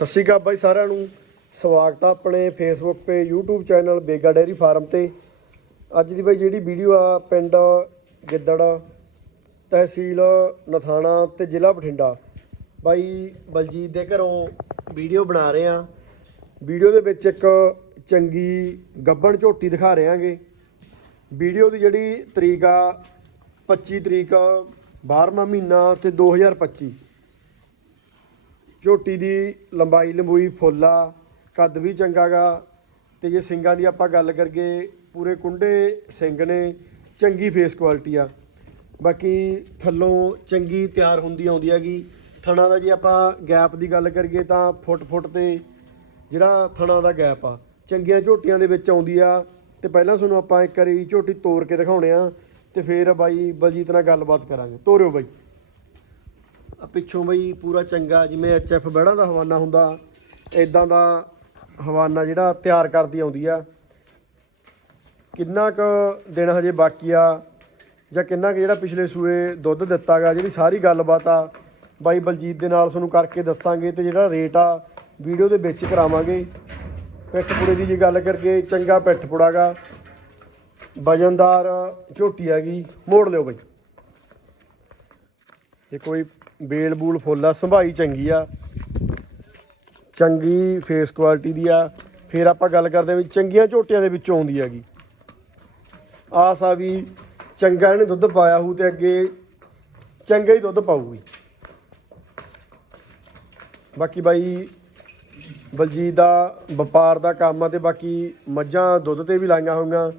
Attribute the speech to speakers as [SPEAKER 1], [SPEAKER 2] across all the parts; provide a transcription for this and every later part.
[SPEAKER 1] ਸਤਿ ਸ਼੍ਰੀ ਅਕਾਲ ਬਾਈ ਸਾਰਿਆਂ ਨੂੰ। ਸਵਾਗਤ ਆ ਆਪਣੇ ਫੇਸਬੁੱਕ ਤੇ, YouTube channel Bega dairy farm ਤੇ। ਅੱਜ ਦੀ ਬਾਈ ਜਿਹੜੀ ਵੀਡੀਓ ਆ, ਪਿੰਡ ਗਿੱਦੜ, ਤਹਿਸੀਲ ਨਥਾਣਾ ਤੇ ਜ਼ਿਲ੍ਹਾ ਬਠਿੰਡਾ। ਬਾਈ ਬਲਜੀਤ ਦੇ ਘਰੋਂ ਵੀਡੀਓ ਬਣਾ ਰਹੇ ਆ। ਵੀਡੀਓ ਦੇ ਵਿੱਚ ਇੱਕ ਚੰਗੀ ਗੱਬਣ ਝੋਟੀ ਦਿਖਾ ਰਹੇ ਆਂਗੇ ਵੀਡੀਓ ਦੀ ਜਿਹੜੀ ਤਰੀਕ ਆ 25 ਤਰੀਕ 12ਵਾਂ ਮਹੀਨਾ ਤੇ 2025 ਝੋਟੀ ਦੀ ਲੰਬਾਈ, ਲੰਬੂਈ, ਫੁੱਲ ਆ ਕੱਦ ਵੀ ਚੰਗਾਗਾ ਤੇ ਜੇ ਸਿੰਗਾਂ ਦੀ ਆਪਾਂ ਗੱਲ ਕਰੀਏ, ਪੂਰੇ ਕੁੰਡੇ ਸਿੰਘ ਨੇ, ਚੰਗੀ ਫੇਸ ਕੁਆਲਿਟੀ ਆ। ਬਾਕੀ ਥੱਲੋਂ ਚੰਗੀ ਤਿਆਰ ਹੁੰਦੀ ਆਉਂਦੀ ਹੈਗੀ। ਥਣਾ ਦਾ ਜੇ ਆਪਾਂ ਗੈਪ ਦੀ ਗੱਲ ਕਰੀਏ ਤਾਂ ਫੁੱਟ ਫੁੱਟ ਤੇ ਜਿਹੜਾ ਥਣਾ ਦਾ ਗੈਪ ਆ, ਚੰਗੀਆਂ ਝੋਟੀਆਂ ਦੇ ਵਿੱਚ ਆਉਂਦੀ ਆ। ਤੇ ਪਹਿਲਾਂ ਤੁਹਾਨੂੰ ਆਪਾਂ ਇੱਕ ਵਾਰੀ ਝੋਟੀ ਤੋੜ ਕੇ ਦਿਖਾਉਣੇ ਆ। ਤੇ ਫਿਰ ਬਾਈ ਬਲਜੀਤ ਨਾਲ ਗੱਲਬਾਤ ਕਰਾਂਗੇ। ਤੋਰਿਓ ਬਾਈ। ਪਿੱਛੋਂ ਬਈ ਪੂਰਾ ਚੰਗਾ, ਜਿਵੇਂ ਐਚਐਫ ਬਹਿੜਾ ਦਾ ਹਵਾਨਾ ਹੁੰਦਾ ਇਦਾਂ ਦਾ ਹਵਾਨਾ ਜਿਹੜਾ ਤਿਆਰ ਕਰਦੀ ਆਉਂਦੀ ਆ। ਕਿੰਨਾ ਕੁ ਦਿਨ ਹਜੇ ਬਾਕੀ ਆ, ਜਾਂ ਕਿੰਨਾ ਕੁ ਜਿਹੜਾ ਪਿਛਲੇ ਸੂਏ ਦੁੱਧ ਦਿੱਤਾਗਾ ਜਿਹੜੀ ਸਾਰੀ ਗੱਲਬਾਤ ਆ, ਬਾਈ ਬਲਜੀਤ ਦੇ ਨਾਲ ਤੁਹਾਨੂੰ ਕਰਕੇ ਦੱਸਾਂਗੇ ਤੇ ਜਿਹੜਾ ਰੇਟ ਆ, ਵੀਡੀਓ ਦੇ ਵਿੱਚ ਕਰਾਵਾਂਗੇ। ਪਿੱਠ ਪੁੜੇ ਦੀ ਜੇ ਗੱਲ ਕਰਕੇ, ਚੰਗਾ ਪਿੱਠ ਪੁੜਾਗਾ ਵਜਨਦਾਰ ਝੋਟੀ ਹੈਗੀ ਮੋੜ ਲਿਓ ਬਾਈ। ਜੇ ਕੋਈ ਬੇਲ ਬੂਲ ਫੁੱਲ ਆ, ਸੰਭਾਈ ਚੰਗੀ ਆ। ਚੰਗੀ ਫੇਸ ਕੁਆਲਿਟੀ ਦੀ ਆ। ਫਿਰ ਆਪਾਂ ਗੱਲ ਕਰਦੇ ਵੀ ਚੰਗੀਆਂ ਝੋਟੀਆਂ ਦੇ ਵਿੱਚੋਂ ਆਉਂਦੀ ਹੈਗੀ। ਆਸ ਆ ਵੀ ਚੰਗਾ ਇਹਨੇ ਦੁੱਧ ਪਾਇਆ ਹੋਊ ਤੇ ਅੱਗੇ ਚੰਗਾ ਹੀ ਦੁੱਧ ਪਾਊਗੀ। ਬਾਕੀ ਬਾਈ ਬਲਜੀਤ ਦਾ ਵਪਾਰ ਦਾ ਕੰਮ ਆ ਤੇ ਬਾਕੀ ਮੱਝਾਂ ਦੁੱਧ ਤੇ ਵੀ ਲਾਈਆਂ ਹੋਈਆਂ।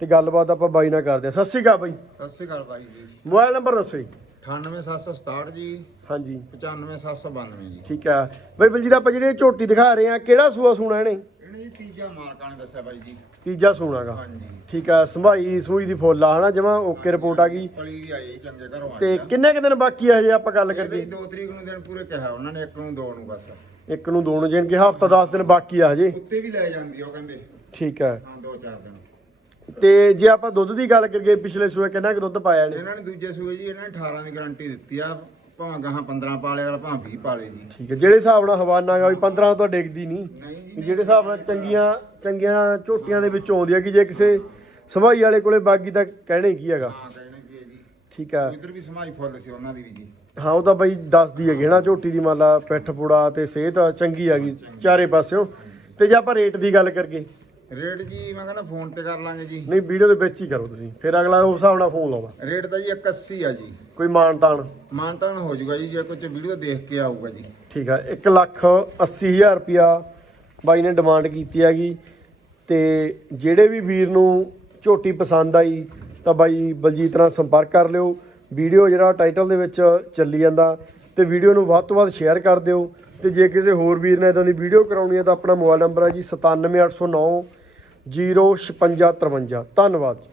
[SPEAKER 1] ਤੇ ਗੱਲਬਾਤ ਆਪਾਂ ਬਾਈ ਨਾਲ ਕਰਦੇ ਆ ਸਤਿ ਸ਼੍ਰੀ ਅਕਾਲ ਬਾਈ।
[SPEAKER 2] ਸਤਿ ਸ਼੍ਰੀ ਅਕਾਲ ਬਾਈ ਜੀ।
[SPEAKER 1] ਮੋਬਾਈਲ ਨੰਬਰ ਦੱਸੋ ਜੀ।
[SPEAKER 2] 98767 ਜੀ।
[SPEAKER 1] ਹਾਂਜੀ।
[SPEAKER 2] 95792 ਜੀ।
[SPEAKER 1] ਠੀਕ ਆ। ਬਈ ਬਲਜੀਤ ਆਪਾਂ ਜਿਹੜੇ ਝੋਟੀ ਦਿਖਾ ਰਹੇ ਆ ਕਿਹੜਾ ਸੂਆ ਸੂਣਾ ਇਹਨੇ?
[SPEAKER 2] ਇਹਨੇ ਜੀ ਤੀਜਾ ਮਾਲਕਾਂ ਨੇ ਦੱਸਿਆ ਬਾਈ ਜੀ।
[SPEAKER 1] ਤੀਜਾ ਸੂਣਾਗਾ।
[SPEAKER 2] ਹਾਂਜੀ।
[SPEAKER 1] ਠੀਕ ਆ ਸੰਭਾਈ ਸੂਈ ਦੀ ਫੁੱਲ ਆ ਹਨਾ ਜਮਾ ਓਕੇ ਰਿਪੋਰਟ ਆ ਗਈ।
[SPEAKER 2] ਪਲੀ ਵੀ ਆਈ ਚੰਗੇ ਘਰੋਂ ਆਈ
[SPEAKER 1] ਤੇ ਕਿੰਨੇ ਕੁ ਦਿਨ ਬਾਕੀ ਆ ਹਜੇ ਆਪਾਂ ਗੱਲ
[SPEAKER 2] ਇਹਦੇ
[SPEAKER 1] ਕਰੀਏ?
[SPEAKER 2] 2 ਤਰੀਕ ਨੂੰ ਦਿਨ ਪੂਰੇ ਕਿਹਾ ਉਹਨਾਂ ਨੇ ਇੱਕ ਨੂੰ ਦੋ ਨੂੰ ਬਸ।
[SPEAKER 1] ਇੱਕ ਨੂੰ ਦੋ ਨੂੰ ਜਿਨ ਕਿ ਹਫਤਾ 10 ਦਿਨ ਬਾਕੀ ਆ ਹਜੇ।
[SPEAKER 2] ਉੱਤੇ ਵੀ ਲੈ ਜਾਂਦੀ ਆ ਉਹ ਕਹਿੰਦੇ।
[SPEAKER 1] ਠੀਕ ਆ।
[SPEAKER 2] ਹਾਂ ਦੋ ਚਾਰ ਦਿਨ।
[SPEAKER 1] ਤੇ ਜੇ ਆਪਾਂ ਦੁੱਧ ਦੀ ਗੱਲ ਕਰੀਏ ਪਿਛਲੇ ਸੂਏ ਕਿੰਨਾ ਕੁ ਦੁੱਧ ਪਾਇਆ ਇਹਨੇ?
[SPEAKER 2] ਇਹਨਾਂ ਨੇ ਦੂਜੇ ਸੂਏ ਜੀ ਇਹਨਾਂ ਨੇ 18 ਦੀ ਗਾਰੰਟੀ ਦਿੱਤੀ ਆ। ਭਾਵੇਂ ਗਾਹਾਂ 15 ਪਾਲੇ ਵਾਲਾ ਭਾਵੇਂ 20 ਪਾਲੇ ਜੀ।
[SPEAKER 1] ਠੀਕ ਹੈ ਜਿਹੜੇ ਹਿਸਾਬ ਨਾਲ ਹਵਾਨਾ ਗਾ ਵੀ 15 ਤੋਂ ਡਿੱਗਦੀ ਨਹੀਂ।
[SPEAKER 2] ਨਹੀਂ ਜੀ
[SPEAKER 1] ਜਿਹੜੇ ਹਿਸਾਬ ਨਾਲ ਚੰਗੀਆਂ ਚੰਗੀਆਂ ਝੋਟੀਆਂ ਦੇ ਵਿੱਚੋਂ ਆਉਂਦੀ ਹੈ ਕਿ ਜੇ ਕਿਸੇ ਸੰਭਾਈ ਵਾਲੇ ਕੋਲੇ ਬਾਗੀ ਤਾਂ ਕਹਿਣੇ ਕੀ ਹੈਗਾ?
[SPEAKER 2] ਹਾਂ ਕਹਿਣੇ ਕੀ ਹੈ ਜੀ।
[SPEAKER 1] ਠੀਕ ਆ।
[SPEAKER 2] ਇਧਰ ਵੀ ਸਮਾਈ ਫੁੱਲ ਸੀ ਉਹਨਾਂ ਦੀ ਵੀ ਜੀ।
[SPEAKER 1] ਹਾਂ ਉਹ ਤਾਂ ਬਈ ਦੱਸਦੀ ਹੈਗੀ ਨਾ ਝੋਟੀ ਦੀ ਮੰਨ ਲਾ ਪਿੱਠ ਪੁੜਾ ਤੇ ਸਿਹਤ ਚੰਗੀ ਹੈਗੀ ਚਾਰੇ ਪਾਸਿਓਂ। ਤੇ ਜੇ ਆਪਾਂ ਰੇਟ ਦੀ ਗੱਲ ਕਰੀਏ
[SPEAKER 2] ਰੇਟ ਜੀ ਮੈਂ ਕਹਿੰਦਾ ਫੋਨ ਤੇ ਕਰ ਲਾਂਗੇ ਜੀ।
[SPEAKER 1] ਨਹੀਂ ਵੀਡੀਓ ਦੇ ਵਿੱਚ ਹੀ ਕਰੋ ਤੁਸੀਂ। ਫਿਰ ਅਗਲਾ ਉਸ ਹਿਸਾਬ ਨਾਲ ਫੋਨ ਲਾਉਂਦਾ
[SPEAKER 2] ਰੇਟ ਤਾਂ ਜੀ 81 ਆ ਜੀ।
[SPEAKER 1] ਕੋਈ ਮਾਨ ਤਾਨ
[SPEAKER 2] ਮਾਨਤਾਨ ਹੋ ਜਾਊਗਾ ਜੀ ਜੇ ਕੁਝ ਵੀਡੀਓ ਦੇਖ ਕੇ ਆਊਗਾ ਜੀ।
[SPEAKER 1] ਠੀਕ ਆ 1 ਲੱਖ 80 ਹਜ਼ਾਰ ਰੁਪਿਆ ਬਾਈ ਨੇ ਡਿਮਾਂਡ ਕੀਤੀ ਹੈਗੀ। ਤੇ ਜਿਹੜੇ ਵੀ ਵੀਰ ਨੂੰ ਝੋਟੀ ਪਸੰਦ ਆਈ ਤਾਂ ਬਾਈ ਬਲਜੀਤ ਨਾਲ ਸੰਪਰਕ ਕਰ ਲਿਓ। ਵੀਡੀਓ ਜਿਹੜਾ ਟਾਈਟਲ ਦੇ ਵਿੱਚ ਚੱਲੀ ਜਾਂਦਾ ਤੇ ਵੀਡੀਓ ਨੂੰ ਵੱਧ ਤੋਂ ਵੱਧ ਸ਼ੇਅਰ ਕਰ ਦਿਓ। ਤੇ ਜੇ ਕਿਸੇ ਹੋਰ ਵੀਰ ਨੇ ਇਦਾਂ ਦੀ ਵੀਡੀਓ ਕਰਾਉਣੀ ਹੈ ਤਾਂ ਆਪਣਾ ਮੋਬਾਈਲ ਨੰਬਰ ਹੈ ਜੀ 97809 05653 ਧੰਨਵਾਦ ਜੀ।